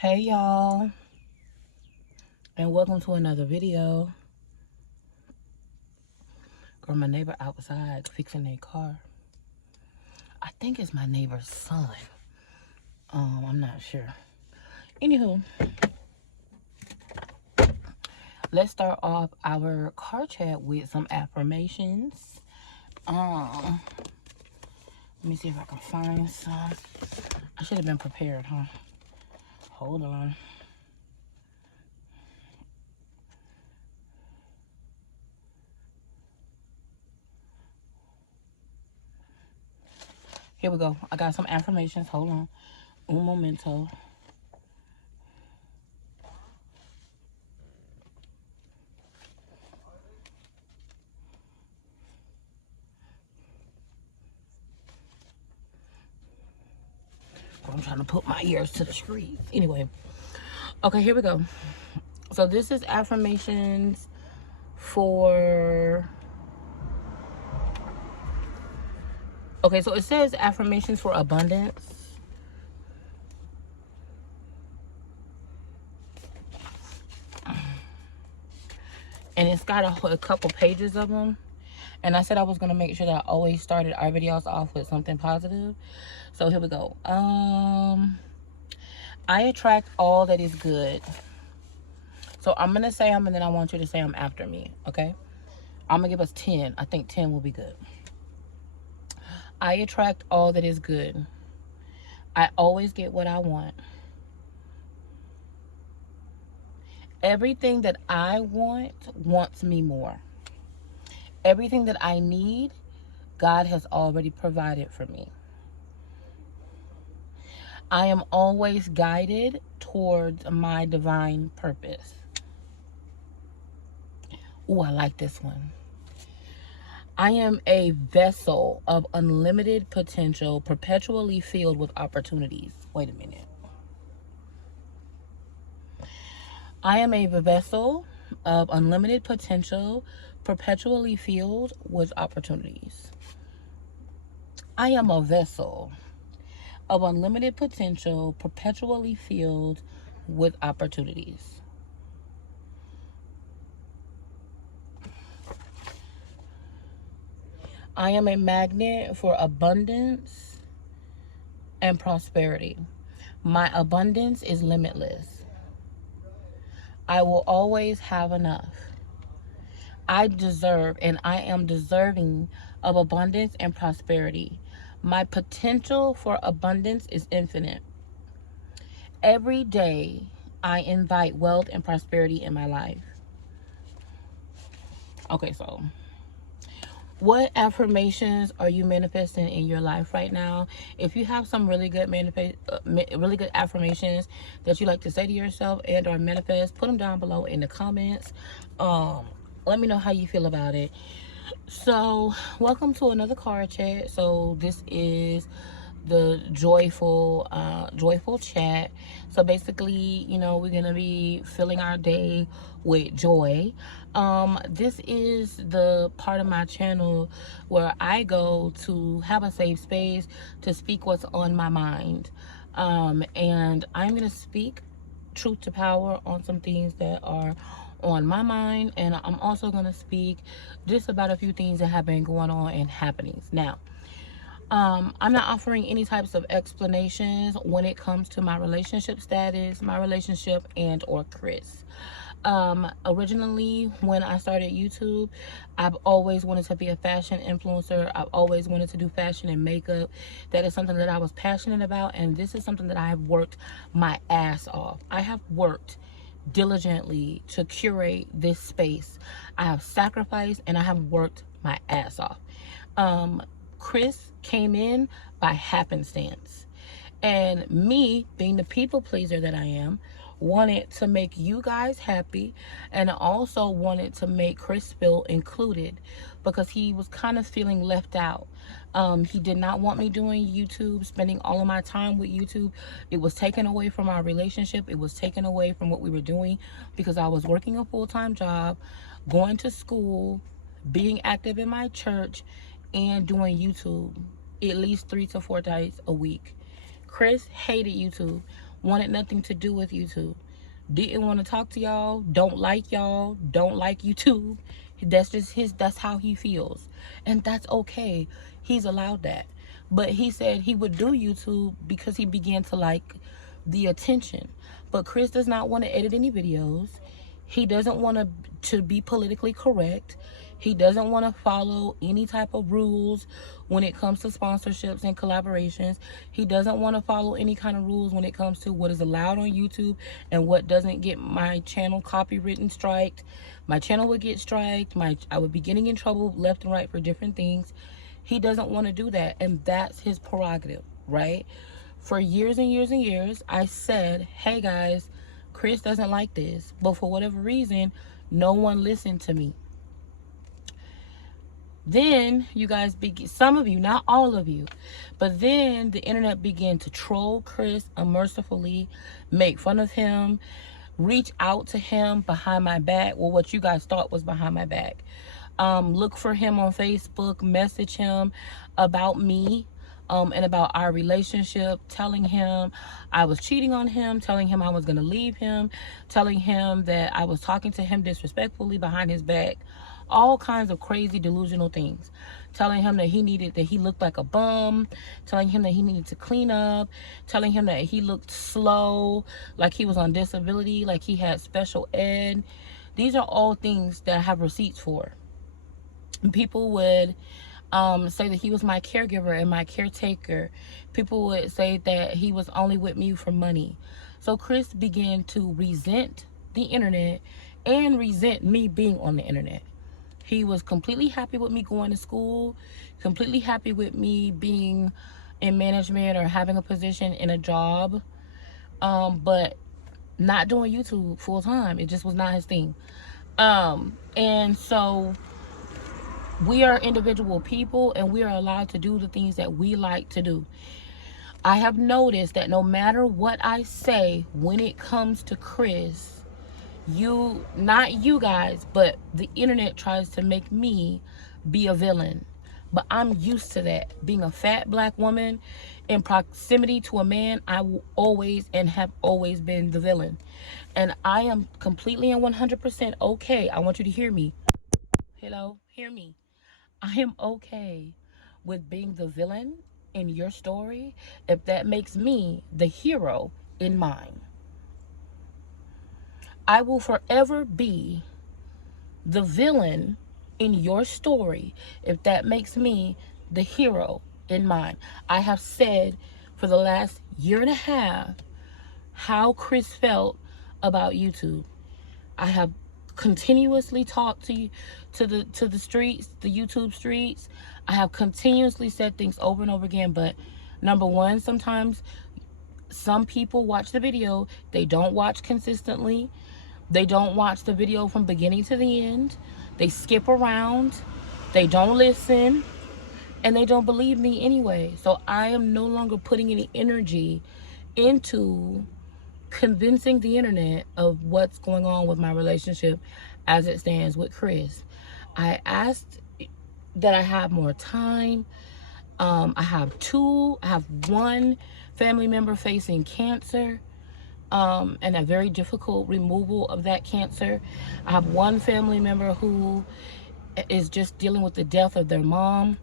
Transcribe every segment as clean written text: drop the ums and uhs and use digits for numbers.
Hey y'all, and welcome to another video. Girl, my neighbor outside fixing their car. I think it's my neighbor's son. I'm not sure. Anywho, let's start off our car chat with some affirmations. Let me see if I can find some. I should have been prepared, huh? Hold on. Here we go. I got some affirmations. Hold on. Un momento. I'm trying to put my ears to the street. Anyway. Okay, here we go. So this is affirmations for... Okay, so it says affirmations for abundance. And it's got a couple pages of them. And I said I was going to make sure that I always started our videos off with something positive. So here we go. I attract all that is good. So I'm going to say them, and then I want you to say them after me, okay? I'm going to give us 10. I think 10 will be good. I attract all that is good. I always get what I want. Everything that I want wants me more. Everything that I need, God has already provided for me. I am always guided towards my divine purpose. Ooh, I like this one. I am a vessel of unlimited potential, perpetually filled with opportunities. Wait a minute. I am a vessel of unlimited potential, perpetually filled with opportunities. I am a vessel of unlimited potential, perpetually filled with opportunities. I am a magnet for abundance and prosperity. My abundance is limitless. I will always have enough. I deserve and I am deserving of abundance and prosperity. My potential for abundance is infinite. Every day, I invite wealth and prosperity in my life. Okay, so what affirmations are you manifesting in your life right now? If you have some really good affirmations that you like to say to yourself and or manifest, put them down below in the comments. Let me know how you feel about it. So welcome to another card chat. So this is the joyful chat. So basically, you know, we're gonna be filling our day with joy. This is the part of my channel where I go to have a safe space to speak what's on my mind, and I'm gonna speak truth to power on some things that are on my mind, and I'm also gonna speak just about a few things that have been going on and happenings. Now, I'm not offering any types of explanations when it comes to my relationship status, my relationship, and or Chris. Originally, when I started YouTube, I've always wanted to be a fashion influencer. I've always wanted to do fashion and makeup. That is something that I was passionate about, and this is something that I have worked my ass off. I have worked diligently to curate this space. I have sacrificed and I have worked my ass off. Chris came in by happenstance. And me, being the people pleaser that I am, wanted to make you guys happy, and I also wanted to make Chris feel included because he was kind of feeling left out. He did not want me doing YouTube, spending all of my time with YouTube. It was taken away from our relationship. It was taken away from what we were doing because I was working a full-time job, going to school, being active in my church, and doing YouTube at least 3 to 4 days a week. Chris hated YouTube. wanted nothing to do with YouTube, didn't want to talk to y'all, don't like y'all, don't like YouTube. That's just that's how he feels. And that's okay. He's allowed that. But he said he would do YouTube because he began to like the attention. But Chris does not want to edit any videos. He doesn't want to be politically correct. He doesn't want to follow any type of rules when it comes to sponsorships and collaborations. He doesn't want to follow any kind of rules when it comes to what is allowed on YouTube and what doesn't get my channel copywritten striked. My channel would get striked. I would be getting in trouble left and right for different things. He doesn't want to do that, and that's his prerogative, right? For years and years and years, I said, hey guys, Chris doesn't like this. But for whatever reason, no one listened to me. Then you guys some of you, not all of you, but then the internet began to troll Chris unmercifully, make fun of him, reach out to him behind my back. Well, what you guys thought was behind my back. Look for him on Facebook, message him about me, and about our relationship, telling him I was cheating on him, telling him I was going to leave him, telling him that I was talking to him disrespectfully behind his back, all kinds of crazy delusional things, telling him that he looked like a bum, telling him that he needed to clean up, telling him that he looked slow, like he was on disability, like he had special ed. These are all things that I have receipts for. People would say that he was my caregiver and my caretaker. People would say that he was only with me for money. So Chris began to resent the internet and resent me being on the internet. He was completely happy with me going to school, completely happy with me being in management or having a position in a job, but not doing YouTube full time. It just was not his thing. And so we are individual people, and we are allowed to do the things that we like to do. I have noticed that no matter what I say when it comes to Chris, not you guys, but the internet tries to make me be a villain. But I'm used to that. Being a fat black woman in proximity to a man, I will always and have always been the villain. And I am completely and 100% okay. I want you to hear me. Hello? Hear me. I am okay with being the villain in your story if that makes me the hero in mine. I will forever be the villain in your story if that makes me the hero in mine. I have said for the last year and a half how Chris felt about YouTube. I have continuously talked to the streets, the YouTube streets. I have continuously said things over and over again, but number one, sometimes some people watch the video, they don't watch consistently. They don't watch the video from beginning to the end. They skip around. They don't listen. And they don't believe me anyway. So I am no longer putting any energy into convincing the internet of what's going on with my relationship as it stands with Chris. I asked that I have more time. I have one family member facing cancer, and a very difficult removal of that cancer. I have one family member who is just dealing with the death of their mom.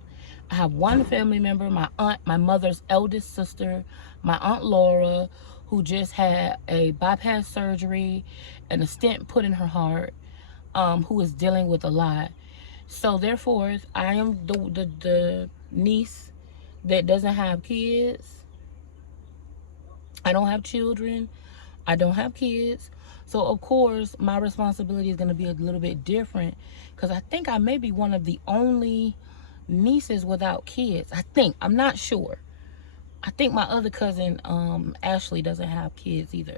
I have one family member, my aunt, my mother's eldest sister, my Aunt Laura, who just had a bypass surgery and a stent put in her heart, who is dealing with a lot. So therefore, I am the niece that doesn't have kids. I don't have children. I don't have kids. So of course, my responsibility is going to be a little bit different, because I think I may be one of the only nieces without kids. I'm not sure. I think my other cousin, Ashley, doesn't have kids either.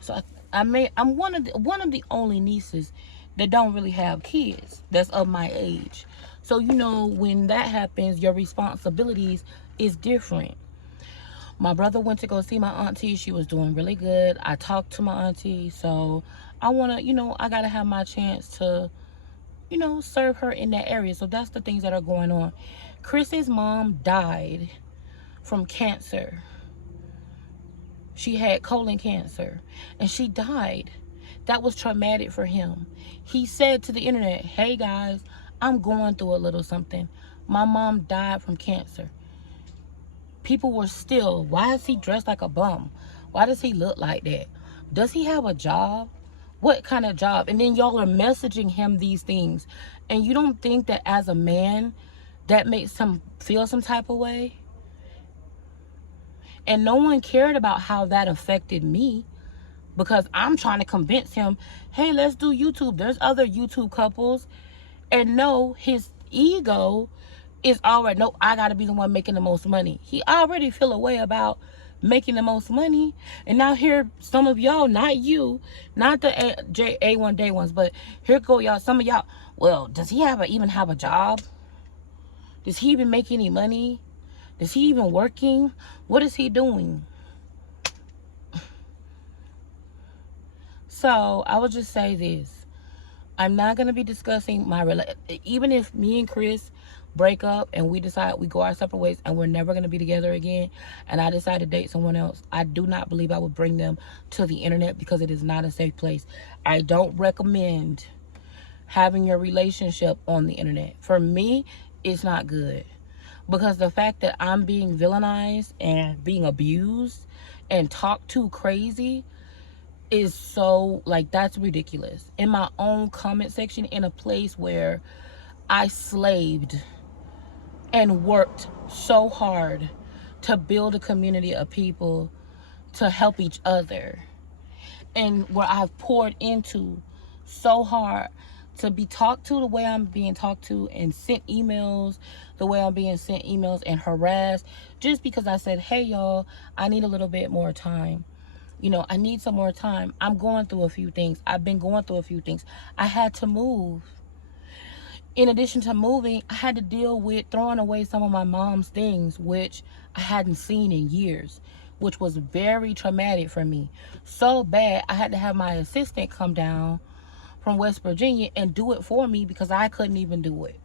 So I'm one of the only nieces that don't really have kids that's of my age. So when that happens, your responsibilities is different. My brother went to go see my auntie. She was doing really good. I talked to my auntie, so I want to, I got to have my chance to, serve her in that area. So that's the things that are going on. Chris's mom died from cancer. she had colon cancer and she died. That was traumatic for him. He said to the internet, hey guys, I'm going through a little something. My mom died from cancer. People were still, why is he dressed like a bum? Why does he look like that? Does he have a job? What kind of job? And then y'all are messaging him these things. And you don't think that as a man, that makes him feel some type of way? And no one cared about how that affected me, because I'm trying to convince him, hey, let's do YouTube. There's other YouTube couples. And no, his ego is already, no, I got to be the one making the most money. He already feel a way about making the most money. And now here, some of y'all, not you, not the A1 day ones, but here go y'all, some of y'all, well, does he even have a job? Does he even make any money? Is he even working? What is he doing? So I would just say this. I'm not going to be discussing my even if me and Chris break up and we decide we go our separate ways and we're never going to be together again, and I decide to date someone else, I do not believe I would bring them to the internet, because it is not a safe place. I don't recommend having your relationship on the internet. For me, it's not good. Because the fact that I'm being villainized and being abused and talked to crazy is so, like, that's ridiculous. In my own comment section, in a place where I slaved and worked so hard to build a community of people to help each other, and where I've poured into so hard to be talked to the way I'm being talked to, and sent emails the way I'm being sent emails, and harassed just because I said, hey y'all, I need a little bit more time. You know, I need some more time. I'm going through a few things. I've been going through a few things. I had to move. In addition to moving, I had to deal with throwing away some of my mom's things, which I hadn't seen in years, which was very traumatic for me. So bad, I had to have my assistant come down from West Virginia and do it for me, because I couldn't even do it.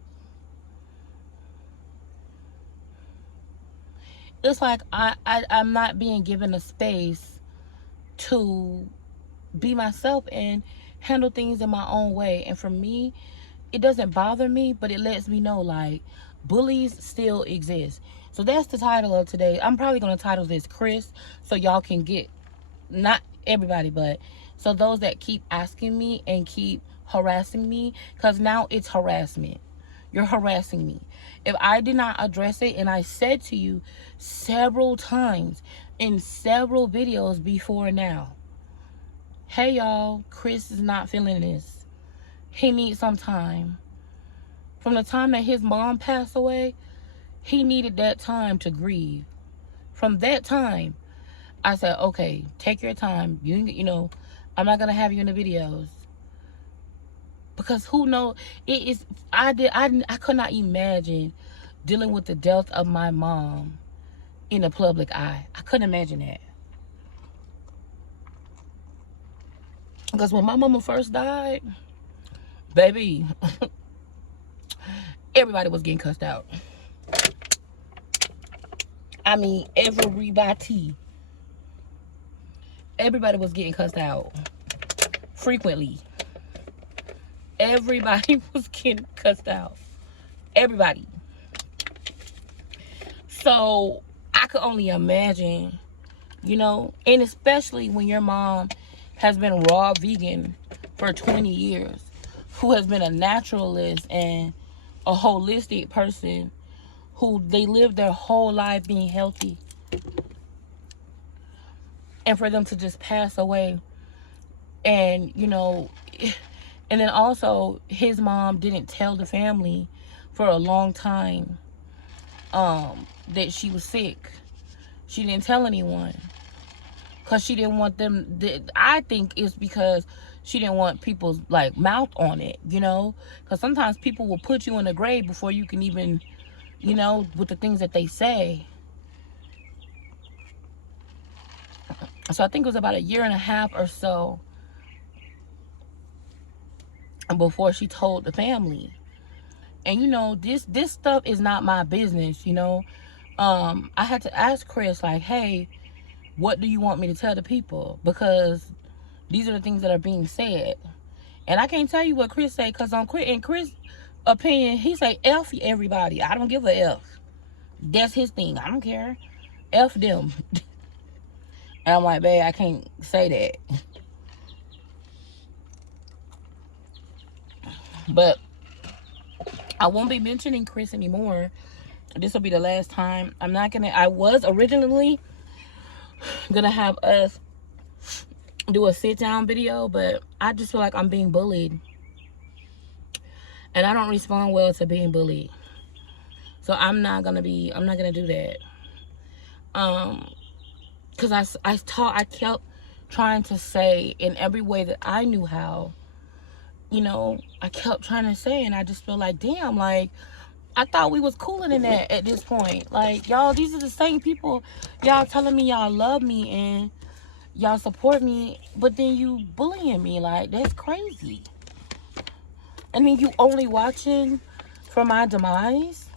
It's like I'm not being given a space to be myself and handle things in my own way. And for me, it doesn't bother me, but it lets me know, like, bullies still exist. So that's the title of today. I'm probably going to title this Chris, so y'all can get, not everybody, but so those that keep asking me and keep harassing me, because now it's harassment. You're harassing me. If I did not address it, and I said to you several times in several videos before now, hey y'all, Chris is not feeling this. He needs some time. From the time that his mom passed away, he needed that time to grieve. From that time, I said, okay, take your time. You know, I'm not gonna have you in the videos, because who knows? It is. I could not imagine dealing with the death of my mom in the public eye. I couldn't imagine that. Because when my mama first died, baby, everybody was getting cussed out. I mean, everybody was getting cussed out frequently. Everybody was getting cussed out. Everybody. So I could only imagine, you know, and especially when your mom has been raw vegan for 20 years, who has been a naturalist and a holistic person, who they lived their whole life being healthy, and for them to just pass away. And, you know, and then also his mom didn't tell the family for a long time that she was sick. She didn't tell anyone, because she didn't want them. I think it's because she didn't want people's, like, mouth on it, you know, because sometimes people will put you in the grave before you can even, you know, with the things that they say. So I think it was about 1.5 years or so before she told the family. And, you know, this stuff is not my business, you know. I had to ask Chris, like, hey, what do you want me to tell the people? Because these are the things that are being said. And I can't tell you what Chris say, because in Chris' opinion, he say F everybody. I don't give a F. That's his thing. I don't care. F them. And I'm like, babe, I can't say that. But I won't be mentioning Chris anymore. This will be the last time. I was originally gonna have us do a sit down video, but I just feel like I'm being bullied. And I don't respond well to being bullied. So I'm not gonna do that. Cause I kept trying to say in every way that I knew how, you know, I kept trying to say, and I just feel like, damn, like, I thought we was cooler than that at this point. Like, y'all, these are the same people, y'all telling me y'all love me and y'all support me, but then you bullying me. Like, that's crazy. And then you only watching for my demise.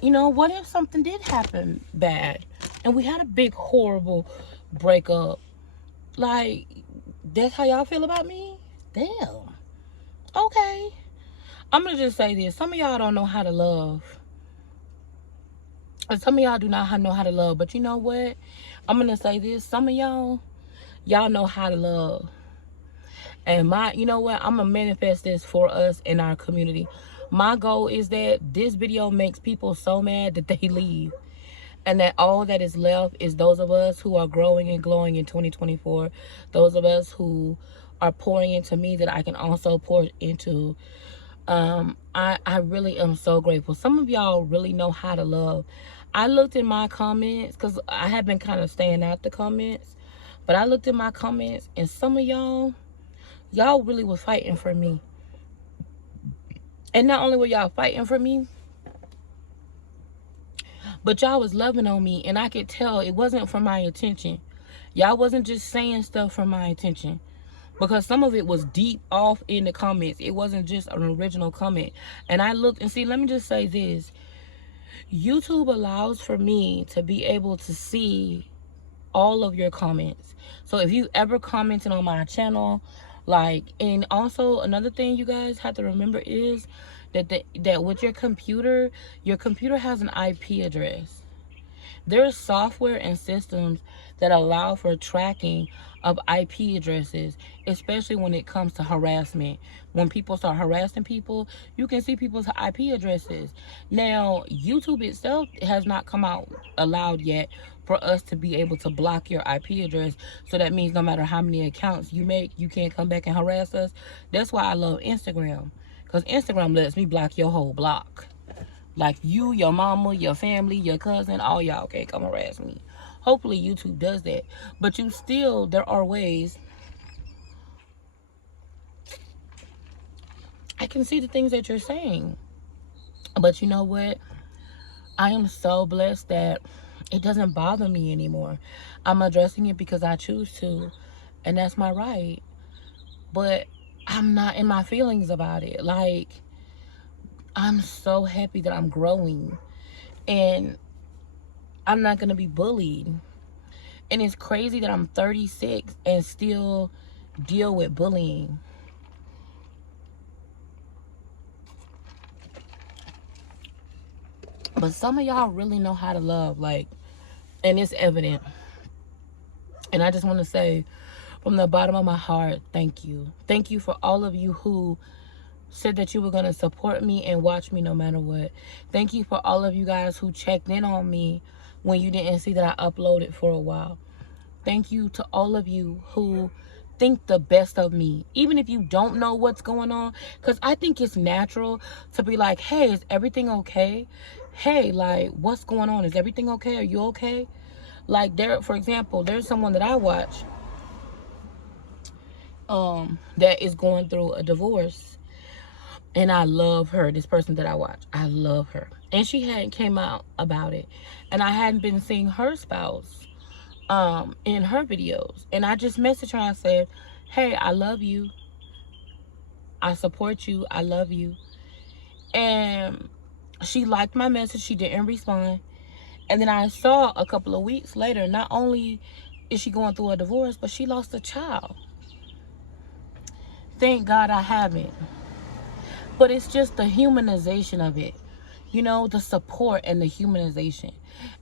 You know, what if something did happen bad and we had a big, horrible breakup? Like, that's how y'all feel about me? Damn. Okay. I'm going to just say this. Some of y'all don't know how to love. And some of y'all do not know how to love. But you know what? I'm going to say this. Some of y'all know how to love. And you know what? I'm going to manifest this for us in our community. My goal is that this video makes people so mad that they leave. And that all that is left is those of us who are growing and glowing in 2024. Those of us who are pouring into me that I can also pour into. I really am so grateful. Some of y'all really know how to love. I looked in my comments, because I have been kind of staying out the comments. But I looked in my comments, and some of y'all really was fighting for me. And not only were y'all fighting for me, but y'all was loving on me. And I could tell it wasn't for my attention. Y'all wasn't just saying stuff for my attention. Because some of it was deep off in the comments. It wasn't just an original comment. And I looked and see, let me just say this. YouTube allows for me to be able to see all of your comments. So if you ever commented on my channel, like, and also another thing you guys have to remember is that with your computer has an IP address. There's software and systems that allow for tracking of IP addresses, especially when it comes to harassment. When people start harassing people, you can see people's IP addresses. Now, YouTube itself has not come out allowed yet for us to be able to block your IP address. So that means no matter how many accounts you make, you can't come back and harass us. That's why I love Instagram, because Instagram lets me block your whole block. Like you, your mama, your family, your cousin, all y'all can't come harass me. Hopefully YouTube does that. But there are ways. I can see the things that you're saying. But you know what? I am so blessed that it doesn't bother me anymore. I'm addressing it because I choose to. And that's my right. But I'm not in my feelings about it. Like, I'm so happy that I'm growing. And I'm not going to be bullied. And it's crazy that I'm 36 and still deal with bullying. But some of y'all really know how to love, like, and it's evident. And I just want to say from the bottom of my heart, thank you. Thank you for all of you who said that you were going to support me and watch me no matter what. Thank you for all of you guys who checked in on me when you didn't see that I uploaded for a while. Thank you to all of you who think the best of me, even if you don't know what's going on, because I think it's natural to be like, hey, is everything okay? Hey, like, what's going on? Is everything okay? Are you okay? Like, for example, there's someone that I watch that is going through a divorce, and I love her. This person that I watch, I love her, and she hadn't came out about it, and I hadn't been seeing her spouse in her videos. And I just messaged her. I said, hey, I love you, I support you, I love you. And she liked my message. She didn't respond. And then I saw a couple of weeks later, not only is she going through a divorce, but she lost a child. Thank God I haven't. But it's just the humanization of it. You know, the support and the humanization.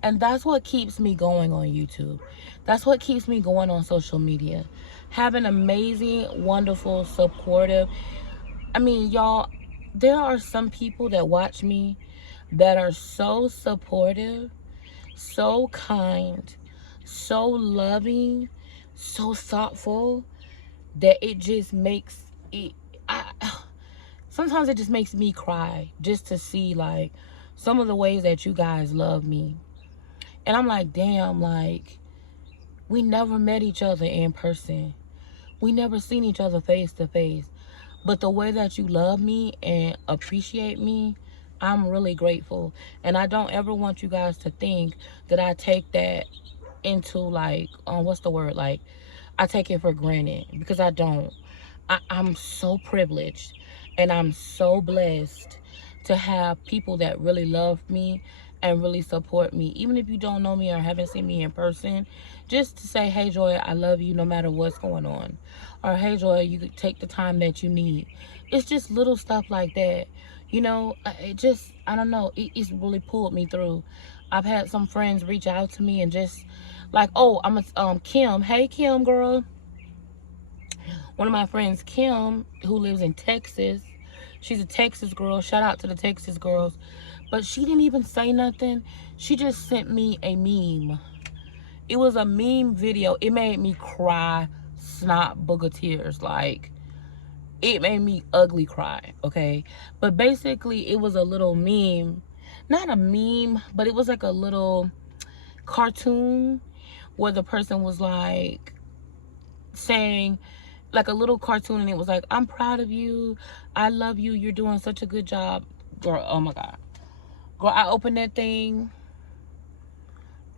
And that's what keeps me going on YouTube. That's what keeps me going on social media. Having amazing, wonderful, supportive. I mean, y'all, there are some people that watch me that are so supportive, so kind, so loving, so thoughtful that it just makes it. Sometimes it just makes me cry just to see like some of the ways that you guys love me. And I'm like, damn, like we never met each other in person. We never seen each other face to face. But the way that you love me and appreciate me, I'm really grateful. And I don't ever want you guys to think that I take that into like, what's the word? Like, I take it for granted, because I don't. I'm so privileged and I'm so blessed to have people that really love me and really support me. Even if you don't know me or haven't seen me in person, just to say, hey, Joy, I love you no matter what's going on. Or, hey, Joy, you could take the time that you need. It's just little stuff like that. You know, it just, I don't know, it's really pulled me through. I've had some friends reach out to me and just like, oh, I'm a, Kim. Hey, Kim, girl. One of my friends, Kim, who lives in Texas, she's a Texas girl. Shout out to the Texas girls. But she didn't even say nothing. She just sent me a meme. It was a meme video. It made me cry, snot booger tears. Like, it made me ugly cry, okay? But basically, it was a little meme. Not a meme, but it was like a little cartoon where the person was like saying, like a little cartoon, and it was like, I'm proud of you, I love you, you're doing such a good job. Girl, oh my God, girl, I opened that thing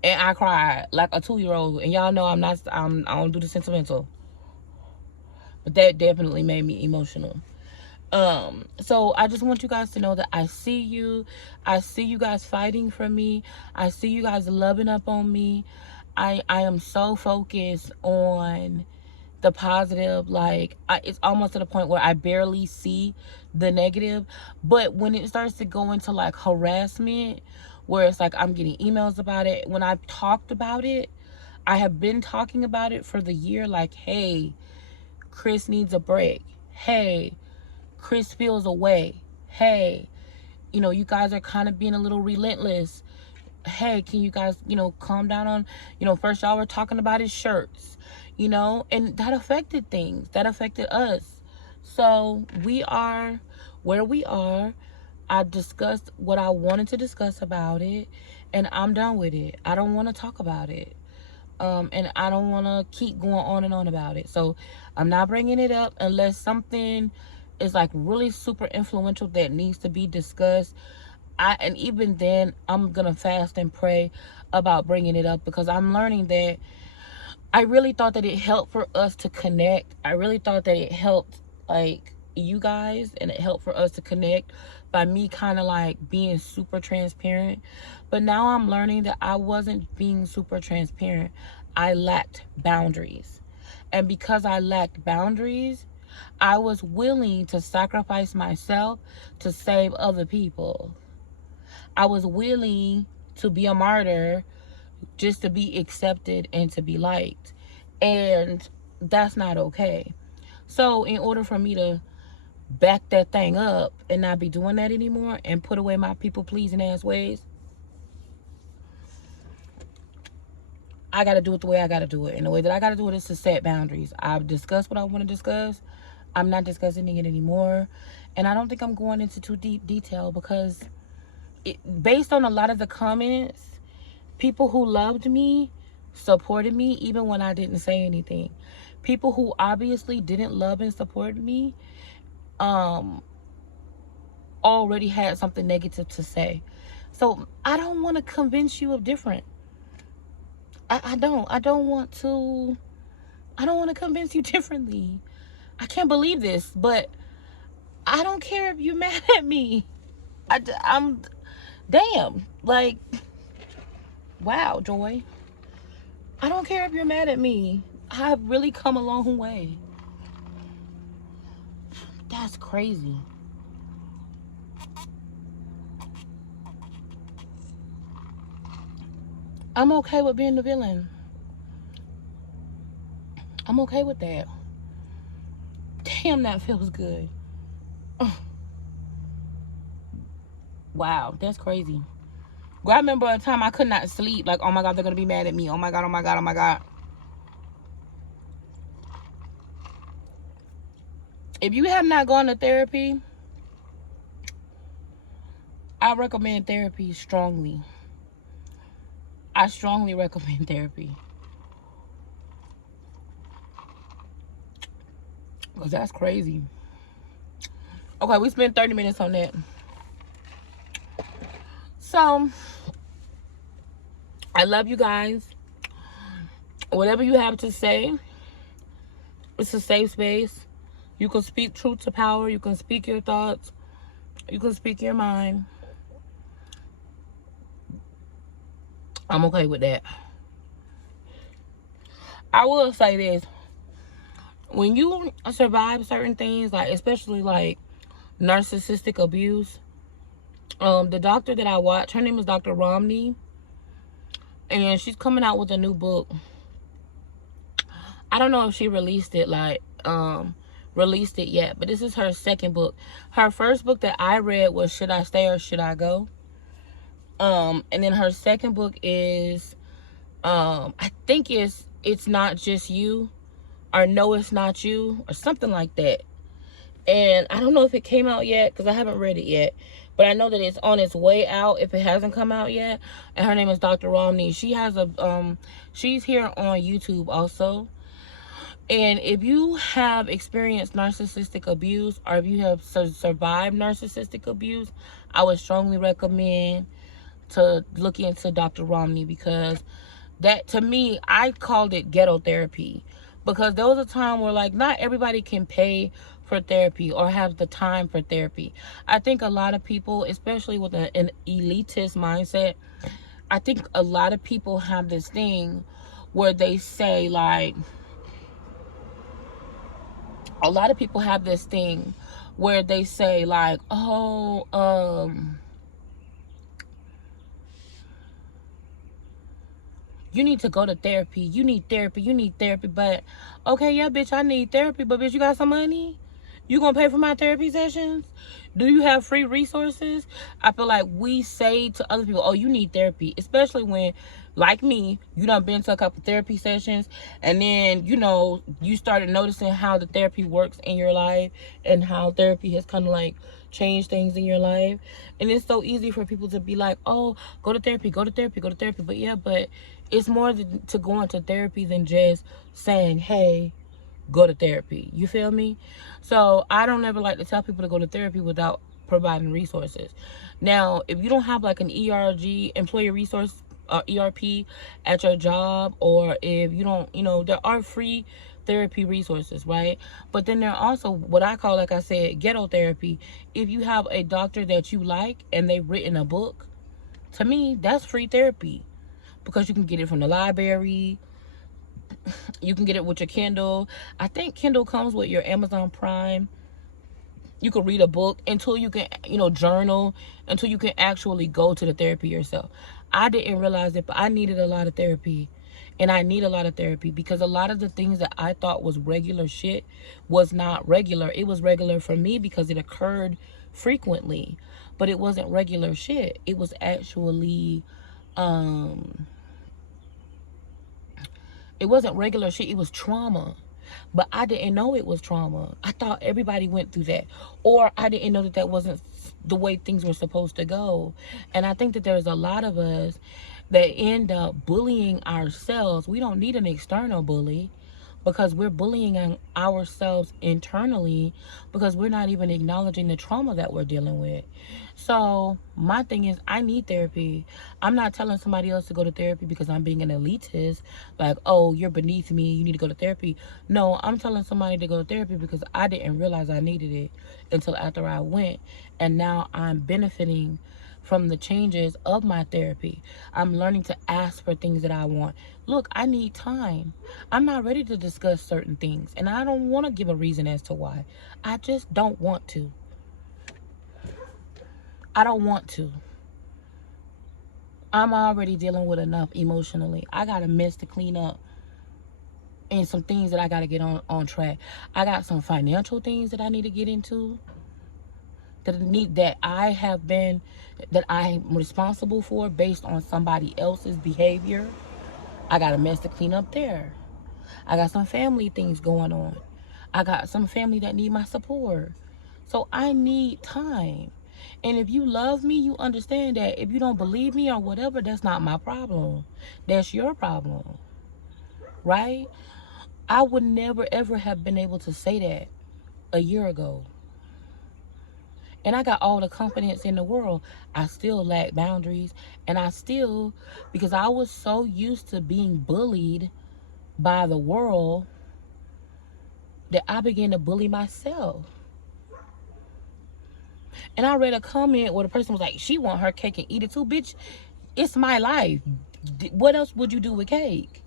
and I cried like a 2-year-old. And y'all know I don't do the sentimental, but that definitely made me emotional. So I just want you guys to know that I see you guys fighting for me. I see you guys loving up on me. I am so focused on the positive. Like, it's almost to the point where I barely see the negative. But when it starts to go into like harassment, where it's like I'm getting emails about it, when I've talked about it, I have been talking about it for the year, like, hey, Chris needs a break. Hey, Chris feels away. Hey, you know, you guys are kind of being a little relentless. Hey, can you guys, you know, calm down on, you know, first y'all were talking about his shirts, you know, and that affected things. That affected us. So we are where we are. I discussed what I wanted to discuss about it, and I'm done with it. I don't want to talk about it. And I don't want to keep going on and on about it. So I'm not bringing it up unless something is like really super influential that needs to be discussed. And even then, I'm gonna fast and pray about bringing it up, because I'm learning that I really thought that it helped for us to connect. I really thought that it helped like you guys, and it helped for us to connect by me kind of like being super transparent. But now I'm learning that I wasn't being super transparent. I lacked boundaries. And because I lacked boundaries, I was willing to sacrifice myself to save other people. I was willing to be a martyr just to be accepted and to be liked. And that's not okay. So in order for me to back that thing up and not be doing that anymore and put away my people pleasing ass ways, I got to do it the way I got to do it. And the way that I got to do it is to set boundaries. I've discussed what I want to discuss. I'm not discussing it anymore. And I don't think I'm going into too deep detail, because based on a lot of the comments, people who loved me supported me even when I didn't say anything. People who obviously didn't love and support me already had something negative to say. So I don't want to convince you of different. I don't want to convince you differently. I can't believe this, but I don't care if you're mad at me. I'm damn, like, wow, Joy. I don't care if you're mad at me. I've really come a long way. That's crazy. I'm okay with being the villain. I'm okay with that. Damn, that feels good. Wow, that's crazy. Well, I remember a time I could not sleep. Like, oh my God, they're going to be mad at me. Oh my God, oh my God, oh my God. If you have not gone to therapy, I recommend therapy strongly. I strongly recommend therapy. Because that's crazy. Okay, we spent 30 minutes on that. So, I love you guys. Whatever you have to say, it's a safe space. You can speak truth to power. You can speak your thoughts. You can speak your mind. I'm okay with that. I will say this. When you survive certain things, like especially like narcissistic abuse, the doctor that I watch, her name is Dr. Romney, and she's coming out with a new book. I don't know if she released it yet, but this is her second book. Her first book that I read was Should I Stay or Should I Go? And then her second book is I think it's Not Just You, or No, It's Not You, or something like that. And I don't know if it came out yet because I haven't read it yet, but I know that it's on its way out if it hasn't come out yet. And her name is Dr. Romney. She has a she's here on YouTube also. And if you have experienced narcissistic abuse, or if you have survived narcissistic abuse, I would strongly recommend to look into Dr. Romney, because that, to me, I called it ghetto therapy, because there was a time where, like, not everybody can pay for therapy or have the time for therapy. I think a lot of people, especially with an elitist mindset, I think a lot of people have this thing where they say, like, a lot of people have this thing where they say, like, oh, you need to go to therapy. You need therapy. You need therapy. But, okay, yeah, bitch, I need therapy. But, bitch, you got some money? You gonna pay for my therapy sessions? Do you have free resources? I feel like we say to other people, oh, you need therapy. Especially when, like me, you done been to a couple therapy sessions. And then, you know, you started noticing how the therapy works in your life. And how therapy has kind of like changed things in your life. And it's so easy for people to be like, oh, go to therapy, go to therapy, go to therapy. But yeah, but it's more to go into therapy than just saying, hey, go to therapy. You feel me? So I don't ever like to tell people to go to therapy without providing resources. Now, if you don't have like an ERG, employee resource, ERP at your job, or if you don't, you know, there are free therapy resources, right? But then there are also what I call, like I said, ghetto therapy. If you have a doctor that you like and they've written a book, to me, that's free therapy, because you can get it from the library. You can get it with your Kindle. I think Kindle comes with your Amazon Prime. You can read a book until you can, you know, journal, until you can actually go to the therapy yourself. I didn't realize it, but I needed a lot of therapy. And I need a lot of therapy because a lot of the things that I thought was regular shit was not regular. It was regular for me because it occurred frequently, but it wasn't regular shit. It was actually, it wasn't regular shit. It was trauma. But I didn't know it was trauma. I thought everybody went through that. Or I didn't know that that wasn't the way things were supposed to go. And I think that there's a lot of us that end up bullying ourselves. We don't need an external bully, because we're bullying ourselves internally, because we're not even acknowledging the trauma that we're dealing with. So my thing is, I need therapy. I'm not telling somebody else to go to therapy because I'm being an elitist, like, oh, you're beneath me, you need to go to therapy. No, I'm telling somebody to go to therapy because I didn't realize I needed it until after I went, and now I'm benefiting from the changes of my therapy. I'm learning to ask for things that I want. Look, I need time. I'm not ready to discuss certain things, and I don't want to give a reason as to why. I just don't want to. I don't want to. I'm already dealing with enough emotionally. I got a mess to clean up and some things that I got to get on track. I got some financial things that I need to get into that I'm responsible for based on somebody else's behavior. I got a mess to clean up there. I got some family things going on. I got some family that need my support. So I need time. And if you love me, you understand that. If you don't believe me or whatever, that's not my problem. That's your problem. Right? I would never ever have been able to say that a year ago. And I got all the confidence in the world. I still lack boundaries. And because I was so used to being bullied by the world, that I began to bully myself. And I read a comment where the person was like, she want her cake and eat it too. Bitch, it's my life. What else would you do with cake?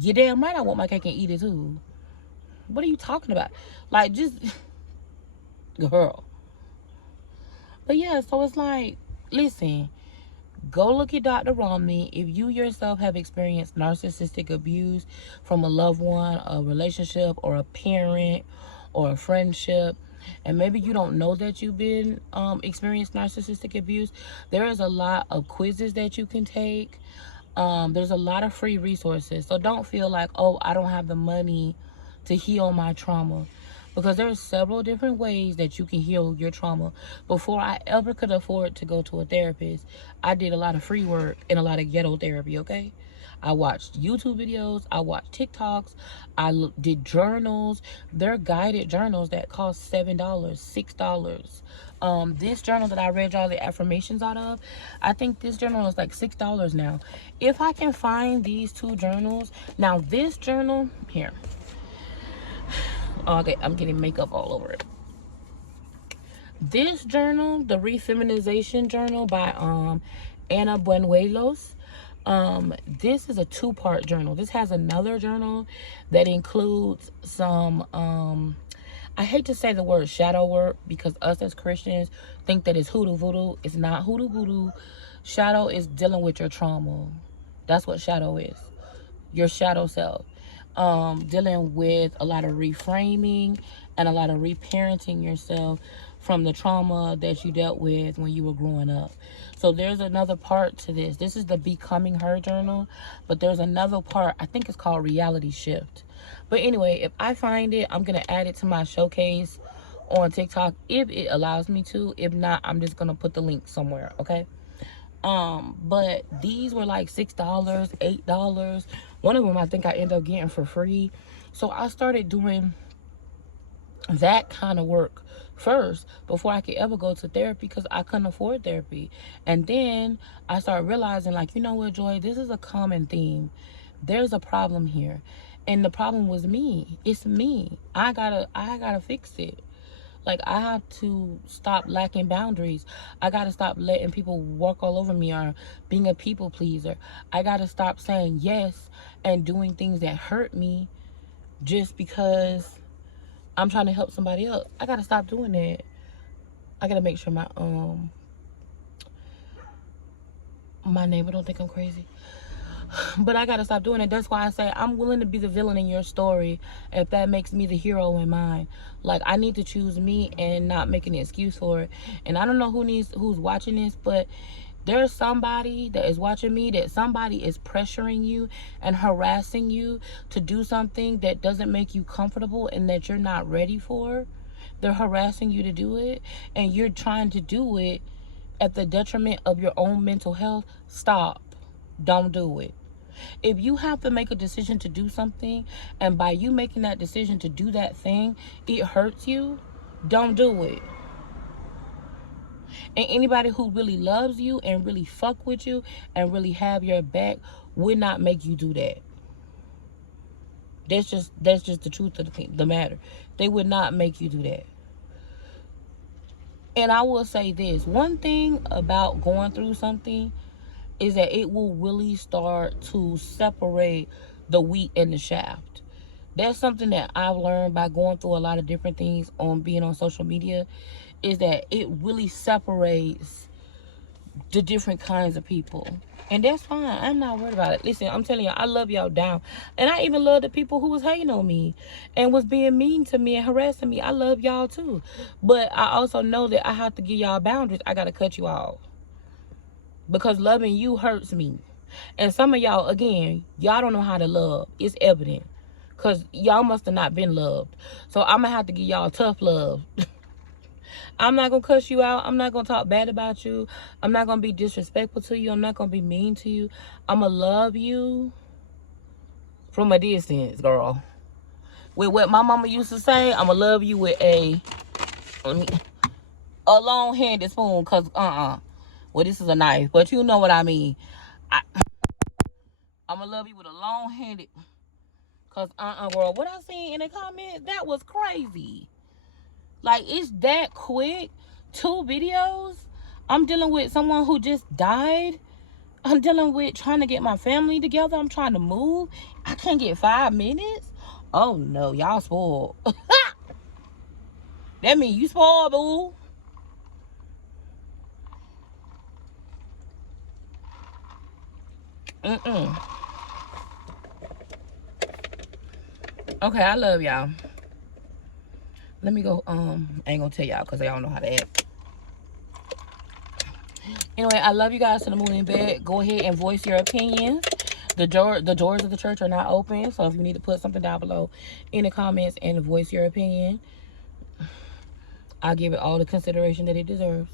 You damn right I want my cake and eat it too. What are you talking about? Like, just, girl. But yeah, so it's like, listen, go look at Dr. Romney. If you yourself have experienced narcissistic abuse from a loved one, a relationship, or a parent, or a friendship, and maybe you don't know that you've been experienced narcissistic abuse, there is a lot of quizzes that you can take. There's a lot of free resources. So don't feel like, oh, I don't have the money to heal my trauma. Because there are several different ways that you can heal your trauma. Before I ever could afford to go to a therapist, I did a lot of free work and a lot of ghetto therapy, okay? I watched YouTube videos. I watched TikToks. Did journals. They're guided journals that cost $7, $6. This journal that I read all the affirmations out of, I think this journal is like $6 now. If I can find these two journals, now this journal, here. Okay, I'm getting makeup all over it. This journal, the Refeminization Journal by Ana Buenuelos, this is a 2-part journal. This has another journal that includes some I hate to say the word shadow work, because us as Christians think that it's hoodoo voodoo. It's not hoodoo voodoo. Shadow is dealing with your trauma. That's what shadow is. Your shadow self. Dealing with a lot of reframing and a lot of reparenting yourself from the trauma that you dealt with when you were growing up. So there's another part to this. This is the Becoming Her journal, but there's another part, I think it's called Reality Shift. But anyway, if I find it, I'm going to add it to my showcase on TikTok if it allows me to. If not, I'm just going to put the link somewhere, okay? But these were like $6, $8. One of them I think I ended up getting for free. So I started doing that kind of work first before I could ever go to therapy, because I couldn't afford therapy. And then I started realizing, like, you know what, Joy, this is a common theme. There's a problem here. And the problem was me. It's me. I gotta fix it. Like, I have to stop lacking boundaries. I got to stop letting people walk all over me or being a people pleaser. I got to stop saying yes and doing things that hurt me just because I'm trying to help somebody else. I got to stop doing that. I got to make sure my neighbor don't think I'm crazy. But I gotta stop doing it. That's why I say I'm willing to be the villain in your story if that makes me the hero in mine. Like, I need to choose me and not make an excuse for it. And I don't know who's watching this, but there's somebody that is watching me, that somebody is pressuring you and harassing you to do something that doesn't make you comfortable and that you're not ready for. They're harassing you to do it, and you're trying to do it at the detriment of your own mental health. Stop. Don't do it. If you have to make a decision to do something, and by you making that decision to do that thing, it hurts you, don't do it. And anybody who really loves you and really fuck with you and really have your back would not make you do that. That's just the truth of the matter. They would not make you do that. And I will say this, one thing about going through something is that it will really start to separate the wheat and the shaft. That's something that I've learned by going through a lot of different things on being on social media, is that it really separates the different kinds of people. And that's fine. I'm not worried about it. Listen, I'm telling you, I love y'all down. And I even love the people who was hating on me and was being mean to me and harassing me. I love y'all too. But I also know that I have to give y'all boundaries. I got to cut you off. Because loving you hurts me. And some of y'all, again, y'all don't know how to love. It's evident. Because y'all must have not been loved. So I'm going to have to give y'all tough love. I'm not going to cuss you out. I'm not going to talk bad about you. I'm not going to be disrespectful to you. I'm not going to be mean to you. I'm going to love you from a distance, girl. With what my mama used to say, I'm going to love you with a long-handed spoon. Because, well, this is a knife. But you know what I mean. I'm going to love you with a long-handed. Because, girl, what I seen in the comments, that was crazy. Like, it's that quick. 2 videos. I'm dealing with someone who just died. I'm dealing with trying to get my family together. I'm trying to move. I can't get 5 minutes. Oh, no. Y'all spoiled. That means you spoiled, boo. Okay, I love y'all. Let me go. I ain't gonna tell y'all because y'all don't know how to act. Anyway, I love you guys to the moon and back. Go ahead and voice your opinions. The doors of the church are not open, so if you need to put something down below in the comments and voice your opinion, I'll give it all the consideration that it deserves.